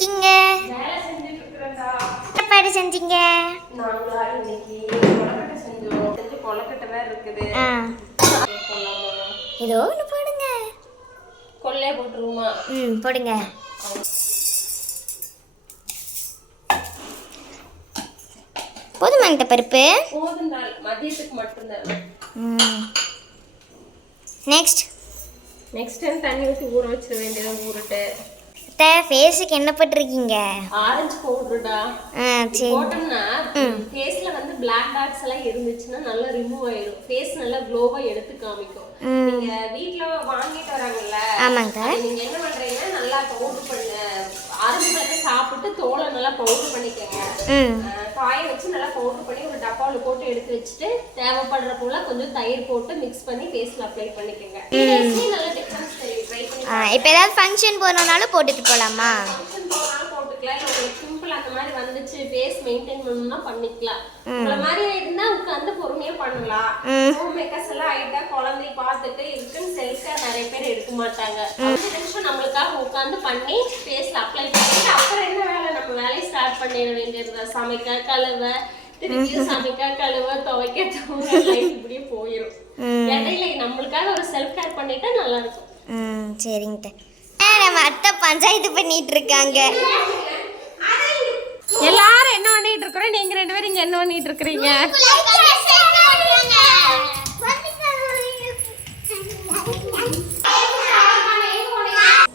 இருக்கீங்க சாப்பாடு செஞ்சீங்க? ஏதோ ஒன்று போடுங்க. கொல்லையே போட்டுருவோமா? ம் போடுங்க. போதுமா இந்த பருப்பு? மதியத்துக்கு மட்டும்தான். நெக்ஸ்ட் நெக்ஸ்ட் டைம் தண்ணி ஊற்றி ஊற வச்சிட வேண்டியதான் ஊறிட்டு. அத்தை ஃபேஸுக்கு என்ன போட்டிருக்கீங்க? ஆரஞ்சு பவுடருடா ஆ சரி. போட்டோம்னா ஃபேஸ்ல வந்து பிளாக் டாட்ஸ் எல்லாம் இருந்துச்சுன்னா நல்லா ரிமூவ் ஆயிடும் ஃபேஸ் நல்லா க்ளோவா எடுத்து காமிக்கும். நீங்க வீட்ல வாங்கிட்டு வராங்கல்ல ஆமாங்க நீங்க என்ன பண்றீங்கன்னா நல்லா பவுடர் பண்ண. சாப்பிட்டு தோலை நல்லா பவுடர் பண்ணிக்கோங்க. காய வச்சு நல்லா பவுடர் பண்ணி ஒரு டப்பாவில் போட்டு எடுத்து வச்சுட்டு தேவைப்படுற போல கொஞ்சம் தயிர் போட்டு மிக்ஸ் பண்ணி ஃபேஸ்ல அப்ளை பண்ணிக்கோங்க. நல்லா டிஃபரன்ஸ் இப்போ ஏதாவது ஃபங்க்ஷன் போகணுன்னாலும் போட்டுட்டு போகலாமா போட்டுக்கலாம். உங்களுக்கு சிம்பிள் அந்த மாதிரி வந்துச்சு ஃபேஸ் மெயின்டைன் பண்ணணும்னா பண்ணிக்கலாம். உங்களை மாதிரி இருந்தா உட்காந்து பொறுமையா பண்ணலாம். ஹோம் மேக்கர்ஸ் எல்லாம் ஆயிட்டா குழந்தை பார்த்துட்டு இருக்குன்னு செல்ஃபா நிறைய பேர் எடுக்க மாட்டாங்க. அஞ்சு நிமிஷம் நம்மளுக்காக உட்காந்து பண்ணி ஃபேஸ்ல அப்ளை பண்ணிட்டு அப்புறம் என்ன வேலையை ஸ்டார்ட் பண்ணிட வேண்டியது சமைக்க கழுவ திருப்பியும் சமைக்க கழுவ துவைக்க தூங்க லைஃப் இப்படியே போயிடும் இடையில நம்மளுக்காக ஒரு செல்ஃப் கேர் பண்ணிட்டா நல்லா இருக்கும் ம் சரிங்க நம்ம அத்தை பஞ்சாயத்து பண்ணிட்டு இருக்காங்க. எல்லாரும் என்ன பண்ணிட்டு இருக்கிறோம்? நீங்க ரெண்டு பேரும் இங்க என்ன பண்ணிட்டு இருக்கிறீங்க?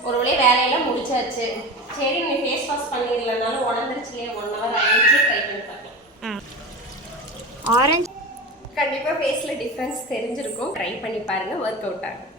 ஒரு வழி வேலையெல்லாம் முடிச்சாச்சு. சரி நீ ஃபேஸ் வாஷ் பண்ணிடலனாலும் உடந்துருச்சுலே ஒன் ஹவர் ஆயிடுச்சு. ட்ரை பண்ணி பார்க்கலாம் ஆரஞ்சு. கண்டிப்பா ஃபேஸ்ல டிஃபரன்ஸ் தெரிஞ்சிருக்கும். ட்ரை பண்ணி பாருங்க. ஒர்க் அவுட் ஆகும்